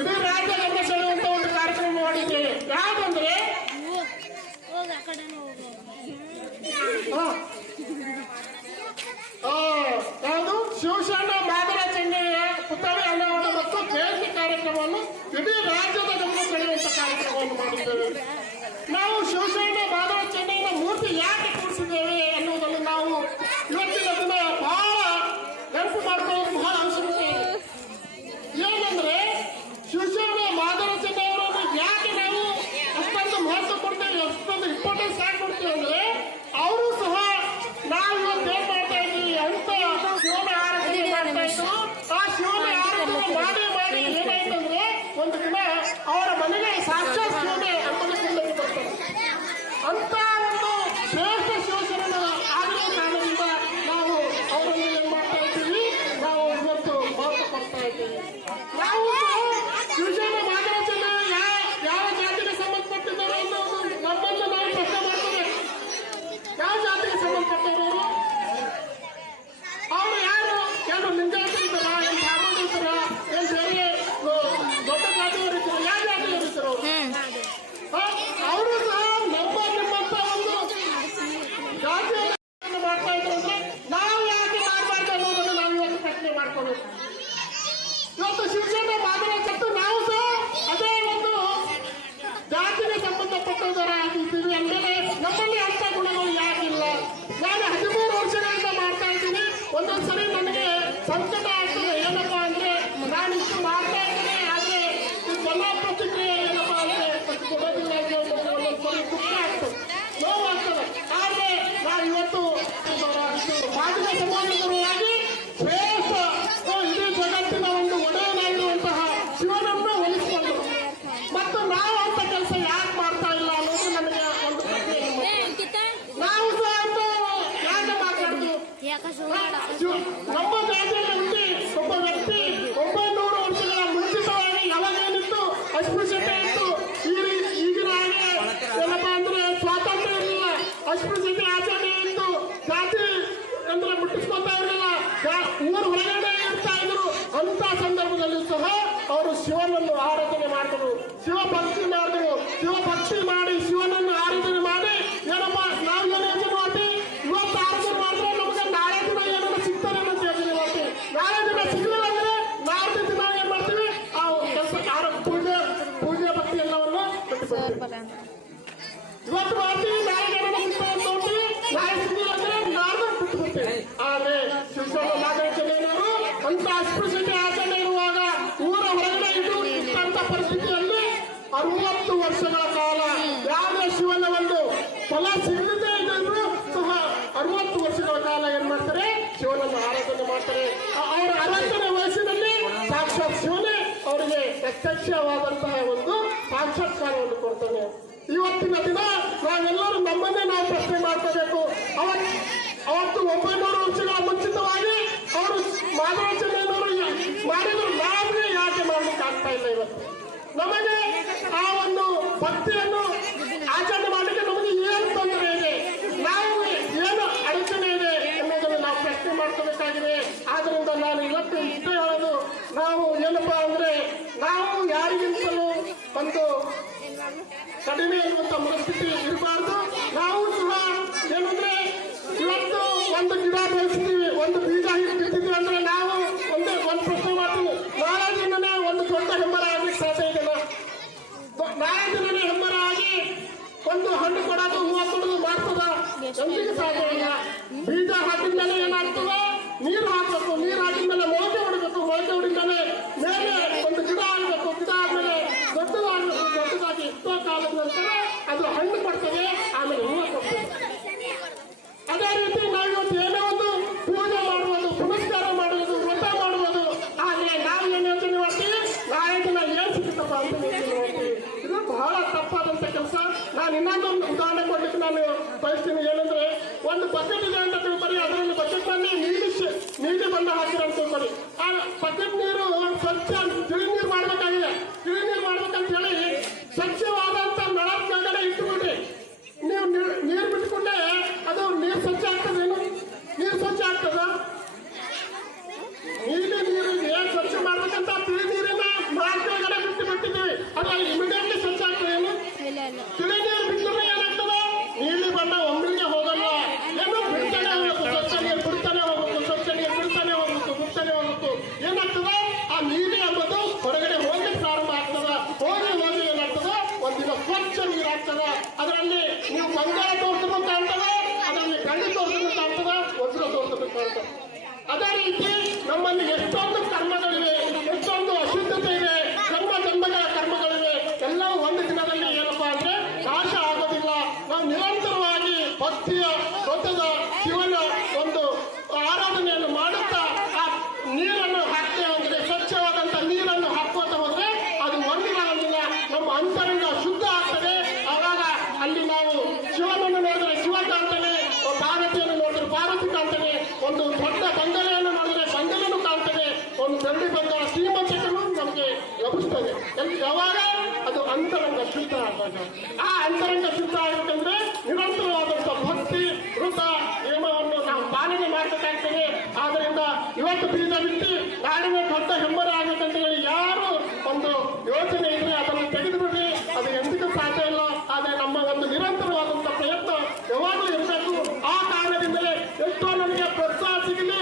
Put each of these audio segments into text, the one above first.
ಇಡೀ ರಾಜ್ಯ ಗಮನ ಸೆಳೆಯುವಂತ ಒಂದು ಕಾರ್ಯಕ್ರಮ ಮಾಡಿದ್ದೇವೆ. ಯಾವ್ದಂದ್ರೆ ಯಾವುದು ಶಿವಶರಣ ಮಾದರ ಚೆನ್ನಯ್ಯ ಪುತ್ಥಳಿ ಅನಾವರಣ ಮತ್ತು ಜಯಂತಿ ಕಾರ್ಯಕ್ರಮವನ್ನು ಇಡೀ ರಾಜ್ಯದ ಗಮನ ಸೆಳೆಯುವಂತ ಕಾರ್ಯಕ್ರಮವನ್ನು ಮಾಡಿದ್ದೇವೆ. ನಾವು ಶಿವಶರಣ ಮಾದರ ಚೆನ್ನಯ್ಯನ ಮೂರ್ತಿ ಯಾಕೆ ಕೂರಿಸಿದ್ದೇವೆ ಅನ್ನುವುದನ್ನು ನಾವು ಇವತ್ತಿನ ದಿನ ಬಹಳ ನೆನಪು ಮಾಡ್ಕೊಳ್ಳೋದು ಬಹಳ ಅವಶ್ಯಕತೆ ಇದೆ. ಏನಂದ್ರೆ ಶಿವಶರಣ ಮಾದರ ಚೆನ್ನಯ್ಯನವರನ್ನು ಯಾಕೆ ನಾವು ಅಷ್ಟೊಂದು ಮಹತ್ವ ಕೊಡ್ತೇವೆ, ಅಷ್ಟೊಂದು ಇಂಪಾರ್ಟೆನ್ಸ್ ಯಾಕೆ ಕೊಡ್ತೇವೆ ಅಂದ್ರೆ ಅವರು ಸಹ ನಾವು ಇವತ್ತು ಏನ್ ಮಾಡ್ತಾ ಇದ್ದೀವಿ ಅಂತ ಶಿವನ ಆರಾಧನೆ ಮಾಡ್ತಾ ಇದ್ರು. ಆ ಶಿವನ ಆರಾಧನೆ ಮಾಡಿ ಮಾಡಿ ಏನಾಯ್ತಂದ್ರೆ ಒಂದು ದಿನ ಅವರ ಮನೆಗೆ ಸಾಕ್ಷಾತ್ ಶಿವನೇ ಅಂಬಲಿಗೆ ಬರ್ತಾರೆ. ಅಂತ ಒಂದು ಶ್ರೇಷ್ಠ ಶಿವಶರಣ ಆಗಿರೋ ಕಾರಣದಿಂದ ನಾವು ಅವರನ್ನು ಏನ್ ಮಾಡ್ತಾ ಇದ್ದೀವಿ, ನಾವು ಇವತ್ತು ಮಹತ್ವ ಕೊಡ್ತಾ ಇದ್ದೀವಿ. ನಾವು ಶಿವಶರಣ ಮಾದರ ಚೆನ್ನಯ್ಯ ಯಾವ ಜಾತಿಗೆ ಸಂಬಂಧಪಟ್ಟಿದ್ದಾರೆ ಅನ್ನೋದು ನಮ್ಮನ್ನು ನಾವು ಪ್ರಶ್ನೆ ಮಾಡ್ತೇವೆ. ಯಾವ ಜಾತಿಗೆ ಸಂಬಂಧಪಟ್ಟವರು ಅವರು ಯಾರು? ಏನು ಲಿಂಗಾಯತರಿದ್ದಾರ, ಏನು ಬ್ರಾಹ್ಮಣರಿದ್ದಾರ, ಏನು ಬೇರೆ ದೊಡ್ಡ ಜಾತಿಯವರು ಇದ್ದಾರೆ, ಯಾವ ಜಾತಿಯವರು ಇದ್ದಾರೆ ಅವರು ಸಹ ನಿಮ್ಮಂತ ಒಂದು ಜಾತಿಯನ್ನು ಮಾಡ್ತಾ ಇದ್ರು ಅಂದ್ರೆ ನಾವು ಯಾಕೆ ಮಾಡಬಾರ್ದು ಅನ್ನೋದನ್ನು ನಾವು ಇವತ್ತು ಪ್ರಶ್ನೆ ಮಾಡ್ಕೋಬೇಕು. ಇವತ್ತು ಶಿವಶರಣ ಮಾದರ ಚತ್ತು ನಾವು ಸಹ ಅದೇ ಒಂದು ಜಾತಿಗೆ ಸಂಬಂಧಪಟ್ಟವರ ಆಗಿದ್ದೀವಿ ಅಂದ್ಮೇಲೆ ನಮ್ಮಲ್ಲಿ ಅಂತ ಗುಣಗಳು ಯಾಕಿಲ್ಲ? ನಾನು 13 ವರ್ಷಗಳಿಂದ ಮಾಡ್ತಾ ಇದ್ದೀನಿ. ಒಂದೊಂದ್ಸರಿ ನನಗೆ ಸಂಕಟ ಆಗ್ತದೆ. ಏನಪ್ಪಾ ಅಂದ್ರೆ ನಾನು ಇಷ್ಟು ಮಾಡ್ತಾ ಇದ್ದೀನಿ, ಆದ್ರೆ ಜನ ಪ್ರತಿಕ್ರಿಯೆ ಏನಪ್ಪಾ ಅಂದ್ರೆ ಕೊಡೋದಿಲ್ಲ, ಒಂದೊಂದ್ಸರಿ ದುಃಖ ಆಗ್ತದೆ, ನೋವಾಗ್ತದೆ. ಆದ್ರೆ ನಾವು ಇವತ್ತು ಮಾದಿಗ ಸಮಾಜದವರಾಗಿ ಶ್ರೇಷ್ಠ ಇಡೀ ಜಗತ್ತಿನ ಒಂದು ಒಡೆಯನಾಗಿರುವಂತಹ ಶಿವನನ್ನು ಹೋಲಿಸಿಕೊಂಡು ಮತ್ತು ನಾವು ಅಂತ ಕೆಲಸ ಯಾಕೆ ಮಾಡ್ತಾ ಇಲ್ಲ ಅನ್ನೋದು ನನಗೆ ಒಂದು ಪ್ರಶ್ನೆ. ನಾವು ಸಹ ಅಂತ ಯಾಕೆ ಮಾತಾಡುದು? ನಮ್ಮ ಜಾತಿಯಲ್ಲಿ ಹುಟ್ಟಿ ಒಬ್ಬ ವ್ಯಕ್ತಿ 900 ವರ್ಷಗಳ ಮುಂಚಿತವಾಗಿ ಯಾವಾಗೇನಿತ್ತು ಅಸ್ಪೃಶ್ಯತೆ ಇತ್ತು. ಈಗಿನ ಹಾಗೆ ಏನಪ್ಪಾ ಅಂದ್ರೆ ಸ್ವಾತಂತ್ರ್ಯ ಇರಲಿಲ್ಲ, ಅಸ್ಪೃಶ್ಯತೆ ಆಚರಣೆ ಇತ್ತು, ಜಾತಿ ಅಂದ್ರೆ ಮುಟ್ಟಿಸ್ಕೊತಾ ಇರಲಿಲ್ಲ, ಊರು ಹೊರಗಡೆ ಇರ್ತಾ ಇದ್ರು. ಅಂತ ಸಂದರ್ಭದಲ್ಲಿ ಸಹ ಅವರು ಶಿವನನ್ನು ಆರಾಧನೆ ಮಾಡಿದರು, ಶಿವಭಕ್ತಿ ಮಾಡಿದರು. ಶಿವಭಕ್ತಿ ಮಾಡಿ ಶಿವನನ್ನು ಆರಾಧನೆ ಮಾಡಿ ಏನಪ್ಪಾ ನಾವು ಏನು ಯೋಚನೆ ಮಾಡ್ತೀವಿ, ಇವತ್ತು ಆರಾಧನೆ ಮಾಡಿದ್ರೆ ನಮ್ಗೆ ನಾಳೆ ದಿನ ಏನಾದ್ರು ಸಿಗ್ತಾರೆ ಅಂತ ಯೋಚನೆ ಮಾಡ್ತೀವಿ. ನಾಳೆ ದಿನ ಸಿಗಲಿಲ್ಲ ಅಂದ್ರೆ ನಾಳೆ ದಿನ ಏನ್ ಮಾಡ್ತೀವಿ, ಆ ಕೆಲಸ ಪೂಜೆ ಭಕ್ತಿ ಎಲ್ಲವನ್ನು ಇವತ್ತು ಮಾಡ್ತೀವಿ, ನಾಳೆ ಏನಾದ್ರು ಸಿಗ್ತಾರೆ ಅಂತ ನೋಡ್ತೀವಿ, ನಾಳೆ ಸಿಗಲಿಲ್ಲ ಅಂದ್ರೆ ನಾಳೆ ಬಿಟ್ಟು ಬಿಡ್ತೀವಿ. ಆದ್ರೆ ಶಿವಶರಣ ಮಾದರ ಚೆನ್ನಯ್ಯನವರು ಅಂತ ಅಸ್ಪೃಶ್ಯತೆ ಆಚರಣೆ ಇರುವಾಗ ಊರ ಹೊರಗಡೆ ಇಟ್ಟಂತ ಪರಿಸ್ಥಿತಿಯಲ್ಲಿ 60 ವರ್ಷಗಳ ಕಾಲ ಯಾವುದೇ ಶಿವನ ಒಂದು ಫಲ ಸಿಗಲಿದೆ ಇದ್ರೂ ಸಹ 60 ವರ್ಷಗಳ ಕಾಲ ಏನ್ ಮಾಡ್ತಾರೆ, ಶಿವನನ್ನು ಆರಾಧನೆ ಮಾಡ್ತಾರೆ. ಅವರ 60ನೇ ವಯಸ್ಸಿನಲ್ಲಿ ಸಾಕ್ಷಾತ್ ಶಿವನೇ ಅವರಿಗೆ ಪ್ರತ್ಯಕ್ಷವಾದಂತಹ ಒಂದು ಸಾಕ್ಷಾತ್ಕಾರವನ್ನು ಕೊಡ್ತಾನೆ. ಇವತ್ತಿನ ದಿನ ನಾವೆಲ್ಲರೂ ನಮ್ಮನ್ನೇ ನಾವು ಪ್ರಶ್ನೆ ಮಾಡ್ಕೋಬೇಕು. ಅವತ್ತು 900 ವರ್ಷಗಳ ಮುಂಚಿತವಾಗಿ ಅವರು ಮಾದರ ಚೆನ್ನಯ್ಯನವರು ಮಾಡಿದ್ರು, ನಾವೇ ಯಾಕೆ ಮಾಡ್ಲಿಕ್ಕೆ ಆಗ್ತಾ ಇಲ್ಲ? ಇವತ್ತು ನಮಗೆ ಆ ಒಂದು ಭಕ್ತಿಯನ್ನು ಆಚರಣೆ ಮಾಡಲಿಕ್ಕೆ ನಮಗೆ ಏನು ತೊಂದರೆ ಇದೆ, ನಾವು ಏನು ಅಡಚಣೆ ಇದೆ ಅನ್ನೋದನ್ನು ನಾವು ಪ್ರಶ್ನೆ ಮಾಡ್ಕೋಬೇಕಾಗಿದೆ. ಆದ್ರಿಂದ ನಾನು ಇವತ್ತು ಇಷ್ಟೇ ಹೇಳೋದು, ನಾವು ಏನಪ್ಪಾ ಅಂದ್ರೆ ನಾವು ಯಾರಿಗಿಂತಲೂ ಒಂದು ಕಡಿಮೆ ಅನ್ನುವಂಥ ಮನಸ್ಥಿತಿ ಇರಬಾರ್ದು. ನಾವು ಸಹ ಏನಂದ್ರೆ ಇವತ್ತು ಒಂದು ಗಿಡ ಬೆಳೆಸ್ತೀವಿ, ಒಂದು ಬೀಜ ಇಟ್ಟಿದ್ದೀವಿ ಅಂದ್ರೆ ನಾವು ಒಂದು ಪ್ರಶ್ನೆ ಮಾಡ್ತೀವಿ, ನಾಳೆ ದಿನನೇ ಒಂದು ದೊಡ್ಡ ಹೆಮ್ಮರ ಆಗ್ಲಿಕ್ಕೆ ಸಾಧ್ಯ ಇದೆಯಲ್ಲ? ನಾಳೆ ದಿನನೇ ಹೆಮ್ಮರ ಆಗಿ ಒಂದು ಹಣ್ಣು ಕೊಡೋದು, ಹೂವು ಕೊಡೋದು ಮಾಡ್ತದ? ಎಂದಿಗೂ ಸಾಧ್ಯ ಇಲ್ಲ. ಬೀಜ ಹಾಕಿದ್ಮೇಲೆ ಏನಾಗ್ತದೆ, ನೀರು ಹಾಕಬೇಕು, ನೀರು ಹಾಕಿದ್ಮೇಲೆ ಮೊಳಕೆ ಹೊಡಿಬೇಕು, ಮೊಳಕೆ ಹೊಡಿದ್ಮೇಲೆ ಮೇಲೆ ಒಂದು ಗಿಡ ಆಗಬೇಕು, ಗಿಡ ಆದ್ಮೇಲೆ ದೊಡ್ಡದಾಗಬೇಕು, ದೊಡ್ಡದಾಗಿ ಎಷ್ಟೋ ಕಾಲದ ನಂತರ ಅದು ಹಣ್ಣು ಕೊಡ್ತದೆ, ಆಮೇಲೆ ಹೂವು ಕೊಡ್ತದೆ. ಅದೇ ರೀತಿ ನಾವು ಇವತ್ತು ಏನೋ ಒಂದು ಪೂಜೆ ಮಾಡುವುದು, ಪುನಸ್ಕಾರ ಮಾಡುವುದು, ವ್ರತ ಮಾಡುವುದು, ಆದ್ರೆ ನಾವು ಏನು ಯೋಚನೆ ಮಾಡ್ತೀವಿ, ನಾಳೆ ದಿನ ಏನ್ ಸಿಗುತ್ತಪ್ಪ ಅಂತ ಯೋಚನೆ ಮಾಡ್ತೀವಿ. ಇದು ಬಹಳ ತಪ್ಪಾದಂತ ಕೆಲಸ. ನಾನು ಇನ್ನೊಂದು ಉದಾಹರಣೆ ಕೊಡ್ಲಿಕ್ಕೆ ನಾನು ಬಯಸ್ತೀನಿ. ಏನಂದ್ರೆ ಒಂದು ಬಕೆಟ್ ಇದೆ ಅಂತ ತಿಳ್ಕೊರಿ, ಅದರಲ್ಲಿ ಬಕೆಟ್ ನಲ್ಲಿ ನೀರು ಬಂದ ಹಾಕಿರ ಅಂತ ತಿಳ್ಕೊರಿ. ಆ ಬಕೆಟ್ ನೀರು ಸ್ವಚ್ಛ ತಿಳಿ ನೀರು ಮಾಡ್ಬೇಕಾಗಿದೆ. ತಿಳಿ ನೀರು ಮಾಡ್ಬೇಕಂತ ಹೇಳಿ ಸ್ವಚ್ಛವಾದಂತ ನಳ ಕೆಳಗಡೆ ಇಟ್ಟುಬಿಡ್ರಿ. ನೀವು ನೀರು ಬಿಟ್ಕೊಂಡೆ ಅದು ನೀರು ಸ್ವಚ್ಛ ಆಗ್ತದೇನು? ನೀರು ಸ್ವಚ್ಛ ಆಗ್ತದ? ನೀಲಿ ನೀರಿಗೆ ಸ್ವಚ್ಛ ಮಾಡ್ಬೇಕಂತ ತಿಳಿ ನೀರನ್ನ ಆಗ್ತದೆ. ಅದರಲ್ಲಿ ನೀವು ಬಂಗಾರ ತೋರಿಸಬೇಕು ಕಾಣ್ತದೆ, ಅದರಲ್ಲಿ ಕಳ್ಳಿ ತೋರಿಸಬೇಕು ಕಾಣ್ತದೆ, ವಜ್ರ ತೋರಿಸಬೇಕು ಕಾಣ್ತದೆ. ಅದೇ ರೀತಿ ನಮ್ಮಲ್ಲಿ ಎಷ್ಟೊಂದು ಕರ್ಮಗಳಿವೆ, ಎಷ್ಟೊಂದು ಅಶುದ್ಧತೆ ಇದೆ, ಜನ್ಮಗಳ ಕರ್ಮಗಳಿವೆ. ಎಲ್ಲವೂ ಒಂದು ದಿನದಲ್ಲಿ ಏನಪ್ಪಾ ಅಂದ್ರೆ ನಾಶ ಆಗೋದಿಲ್ಲ. ನಾವು ನಿರಂತರವಾಗಿ ಭಕ್ತಿಯ ವ್ರತದ ಶಿವನ ಒಂದು ಆರಾಧನೆಯನ್ನು ಮಾಡುತ್ತಾ ಆ ನೀರನ್ನು ಹಾಕ್ತೇವೆ ಅಂದ್ರೆ, ಸ್ವಚ್ಛವಾದಂತ ನೀರನ್ನು ಹಾಕೋತ ಹೋದ್ರೆ ಅದು ಒಂದಿನ ನಮ್ಮ ಅಂತರಂಗ ಶುದ್ಧ ಆಗ್ತದೆ. ಆವಾಗ ಅಲ್ಲಿ ನಾವು ಶಿವನನ್ನು ನೋಡಿದ್ರೆ ಶಿವ ಕಾಣ್ತಾನೆ, ಪಾರ್ವತಿಯನ್ನು ನೋಡಿದ್ರೆ ಪಾರ್ವತಿ ಕಾಣ್ತಾನೆ, ಒಂದು ದೊಡ್ಡ ಬಂಗಲೆಯನ್ನು ನೋಡಿದ್ರೆ ಬಂಗಲೆಯನ್ನು ಕಾಣ್ತದೆ, ಒಂದು ಬೆಳ್ಳಿ ಬಂಗಾರ ಶ್ರೀಮಂತಿಕನು ನಮಗೆ ಲಭಿಸ್ತದೆ. ಯಾವಾಗ ಅದು ಅಂತರಂಗ ಶುದ್ಧ ಆದಾಗ. ಆ ಅಂತರಂಗ ಶುದ್ಧ ಆಗಬೇಕಂದ್ರೆ ನಿರಂತರವಾದಂತಹ ಭಕ್ತಿ ವೃತ ನಿಯಮವನ್ನು ನಾವು ಪಾಲನೆ ಮಾಡಬೇಕಾಗ್ತದೆ. ಆದ್ರಿಂದ ಇವತ್ತು ಬೀಜ ಬಿಟ್ಟು ನಾಡಿನ ದೊಡ್ಡ ಹೆಮ್ಮರ ಆಗಬೇಕಂತ ಹೇಳಿ ಯಾರು ಒಂದು ಯೋಚನೆ ಇದ್ರೆ ಅದನ್ನು ತೆಗೆದುಬಿಡ್ರಿ, ಅದು ಎಂದಿಗೂ ಸಾಧ್ಯ ಇಲ್ಲ. ಆದ್ರೆ ನಮ್ಮ ಒಂದು ನಿರಂತರವಾದಂತಹ ಪ್ರಯತ್ನ ಯಾವಾಗಲೂ ಇರಬೇಕು. ಆ ಕಾರಣದಿಂದಲೇ ಎಷ್ಟೋ ನನಗೆ ಪ್ರೋತ್ಸಾಹ ಸಿಗಲಿ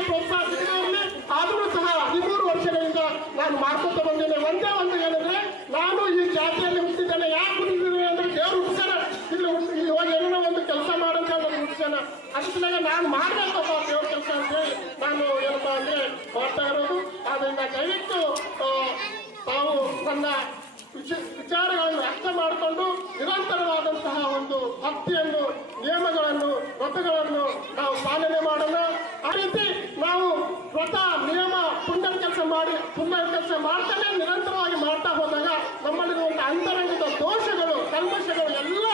ಇರಲಿ, ಆದರೂ ಸಹ 13 ವರ್ಷಗಳಿಂದ ನಾನು ಮಾಡ್ಕೊತ ಬಂದೇನೆ. ಒಂದೇ ಒಂದು ಏನಂದ್ರೆ, ನಾನು ಈ ಜಾತಿಯಲ್ಲಿ ಹುಟ್ಟಿದ್ದೇನೆ. ಯಾಕೆ ಹುಟ್ಟಿದ್ದೇನೆ ಅಂದ್ರೆ ದೇವ್ರು ಹುಟ್ಟಿಸಾನ, ಇಲ್ಲಿ ಹೋಗಿ ಏನೋ ಒಂದು ಕೆಲಸ ಮಾಡಂತ ನನಗೆ ಹುಟ್ಟಿಸಾನ. ಅದಕ್ಕೆ ನಾನು ಮಾಡ್ಬೇಕಪ್ಪ ದೇವ್ರ ಕೆಲಸ ಅಂತ ಹೇಳಿ ನಾನು ಏನಪ್ಪಾ ಅಂದ್ರೆ ಮಾಡ್ತಾ ಇರೋದು. ಆದ್ರಿಂದ ದಯವಿಟ್ಟು ತಾವು ನನ್ನ ವಿಚಾರಗಳನ್ನು ಅರ್ಥ ಮಾಡಿಕೊಂಡು ನಿರಂತರವಾದಂತಹ ಒಂದು ಭಕ್ತಿಯನ್ನು, ನಿಯಮಗಳನ್ನು, ವ್ರತಗಳನ್ನು ನಾವು ಪಾಲನೆ ಮಾಡೋಣ. ಆ ರೀತಿ ನಾವು ವ್ರತ ನಿಯಮ ಪುಣ್ಯ ಕೆಲಸ ಮಾಡ್ತಾನೆ ನಿರಂತರವಾಗಿ ಮಾಡ್ತಾ ಹೋದಾಗ ನಮ್ಮಲ್ಲಿರುವಂತಹ ಅಂತರಂಗದ ದೋಷಗಳು, ಕಲ್ಮಶಗಳು ಎಲ್ಲ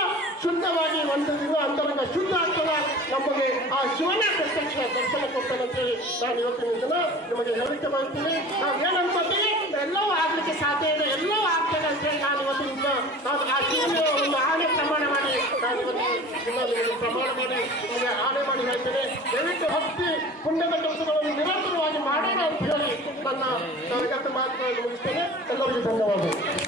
ಶುದ್ಧವಾಗಿ ಒಂದು ದಿನ ಅಂತರಂಗ ಶುದ್ಧ ಆಗ್ತದೆ. ನಮಗೆ ಆ ಶಿವನ ಪ್ರತ್ಯಕ್ಷ ದರ್ಶನ ಕೊಡ್ತಾನಂತೇಳಿ ನಾನು ಇವತ್ತಿನ ದಿನ ನಿಮಗೆ ಹೇಳಲಿಕ್ಕೆ ಬಯಸ್ತೀನಿ. ನಾವು ಏನನ್ಕೋತೀವಿ ಎಲ್ಲವೂ ಆಗ್ಲಿಕ್ಕೆ ಸಾಧ್ಯ ಇದೆ, ಎಲ್ಲವೂ ಆಗ್ತದೆ ಅಂತೇಳಿ ನಾನು ಇವತ್ತಿನಿಂದ ನಾನು ಆ ಶಿವನ ಒಂದು ಆಣೆ ಪ್ರಮಾಣ ಮಾಡಿ ನಾನು ಇವತ್ತಿನ ಪ್ರಮಾಣ ಮಾಡಿ ನಿಮಗೆ ಆಣೆ ಮಾಡಿ ಹೇಳ್ತೇನೆ. ದಯವಿಟ್ಟು ಭಕ್ತಿ ಪುಣ್ಯದ ಕೆಲಸಗಳನ್ನು ನಿರಂತರವಾಗಿ ಮಾಡೋಣ ಅಂತ ಹೇಳಿ ನನ್ನ ಮಾತುಗಳನ್ನು ಮುಗಿಸ್ತೇನೆ. ಎಲ್ಲರಿಗೂ ಧನ್ಯವಾದಗಳು.